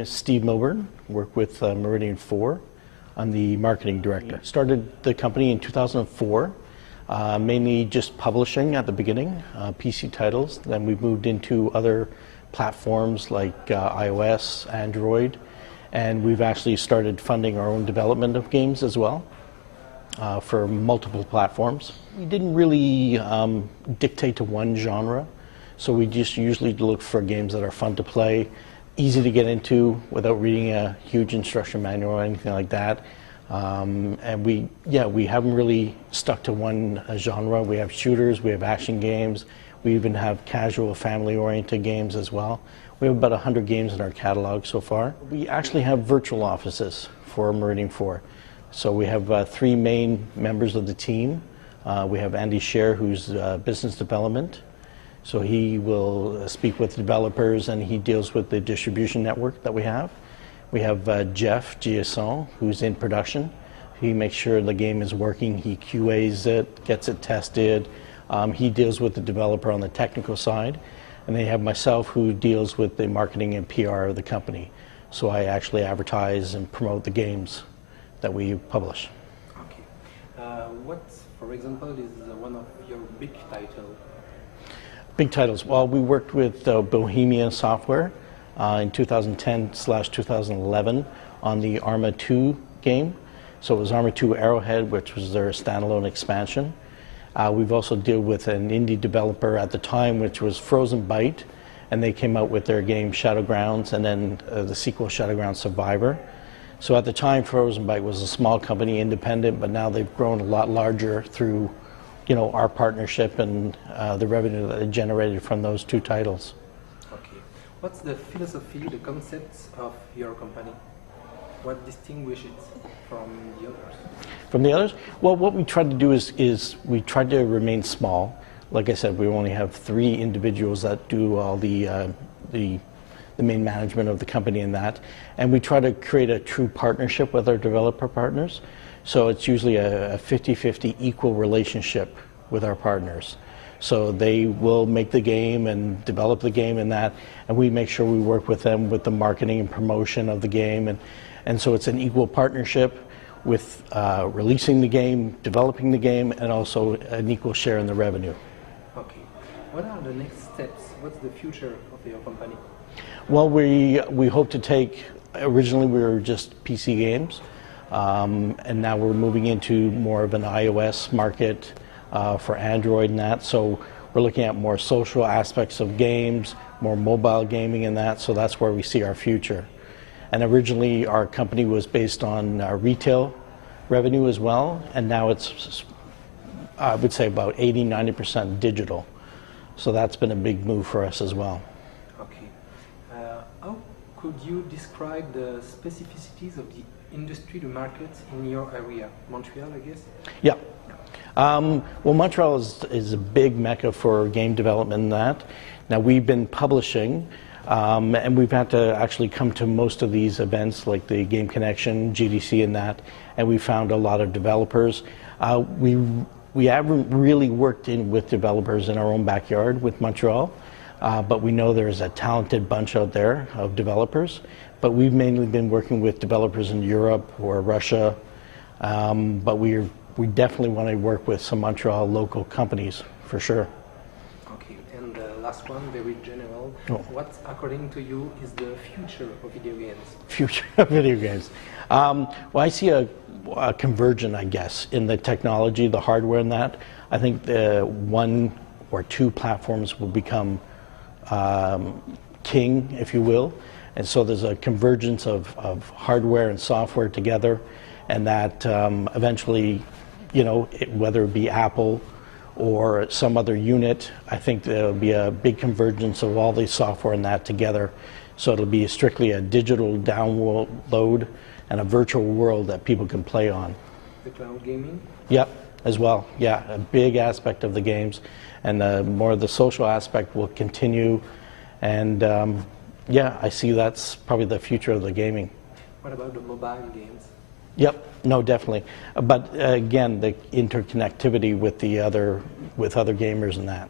name is Steve Milburn. Work with Meridian 4. I'm the marketing director. Started the company in 2004, mainly just publishing at the beginning, PC titles. Then we moved into other platforms like iOS, Android, and we've actually started funding our own development of games as well for multiple platforms. We didn't really dictate to one genre, so we just usually look for games that are fun to play, easy to get into without reading a huge instruction manual or anything like that. And we haven't really stuck to one genre. We have shooters, we have action games, we even have casual, family-oriented games as well. We have about 100 games in our catalog so far. We actually have virtual offices for Meridian 4. So we have 3 main members of the team. We have Andy Scher, who's business development. So he will speak with developers and he deals with the distribution network that we have. We have Jeff Giasson, who's in production. He makes sure the game is working, he QAs it, gets it tested. He deals with the developer on the technical side. And they have myself, who deals with the marketing and PR of the company. So I actually advertise and promote the games that we publish. Okay. What, for example, is one of your big titles? Big titles. Well, we worked with Bohemia Software in 2010/2011 on the Arma 2 game. So it was Arma 2 Arrowhead, which was their standalone expansion. We've also dealt with an indie developer at the time, which was Frozen Byte, and they came out with their game Shadowgrounds, and then the sequel Shadowgrounds Survivor. So at the time, Frozen Byte was a small company, independent, but now they've grown a lot larger through, you know, our partnership and the revenue that it generated from those 2 titles. Okay. What's the philosophy, the concepts of your company? What distinguishes it from the others? From the others? Well, what we try to do is we try to remain small. Like I said, we only have 3 individuals that do all the main management of the company and that. And we try to create a true partnership with our developer partners. So it's usually a 50-50 equal relationship with our partners. So they will make the game and develop the game and that, and we make sure we work with them with the marketing and promotion of the game. And so it's an equal partnership with releasing the game, developing the game, and also an equal share in the revenue. Okay. What are the next steps? What's the future of your company? Well, we hope to take, originally we were just PC games, and now we're moving into more of an iOS market for Android and that. So we're looking at more social aspects of games, more mobile gaming and that. So that's where we see our future. And originally our company was based on retail revenue as well, and now it's, I would say, about 80–90% digital. So that's been a big move for us as well. Okay. How could you describe the specificities of the industry, the market in your area? Montreal, I guess? Yeah. Well, Montreal is a big mecca for game development and that. Now, we've been publishing, and we've had to actually come to most of these events like the Game Connection, GDC and that, and we found a lot of developers. We haven't really worked with developers in our own backyard with Montreal, but we know there's a talented bunch out there of developers. But we've mainly been working with developers in Europe or Russia, but we definitely want to work with some Montreal local companies for sure. Okay, and the last one, very general. Oh. What, according to you, is the future of video games? Future of video games. Well, I see a convergence, I guess, in the technology, the hardware and that. I think the 1 or 2 platforms will become king, if you will. And so there's a convergence of hardware and software together, and that eventually, you know, whether it be Apple or some other unit, I think there'll be a big convergence of all the software and that together. So it'll be strictly a digital download and a virtual world that people can play on. The cloud gaming? Yep, as well. Yeah, a big aspect of the games, and more of the social aspect will continue. And yeah, I see that's probably the future of the gaming. What about the mobile games? Yep, no, definitely. But again, the interconnectivity with other gamers and that.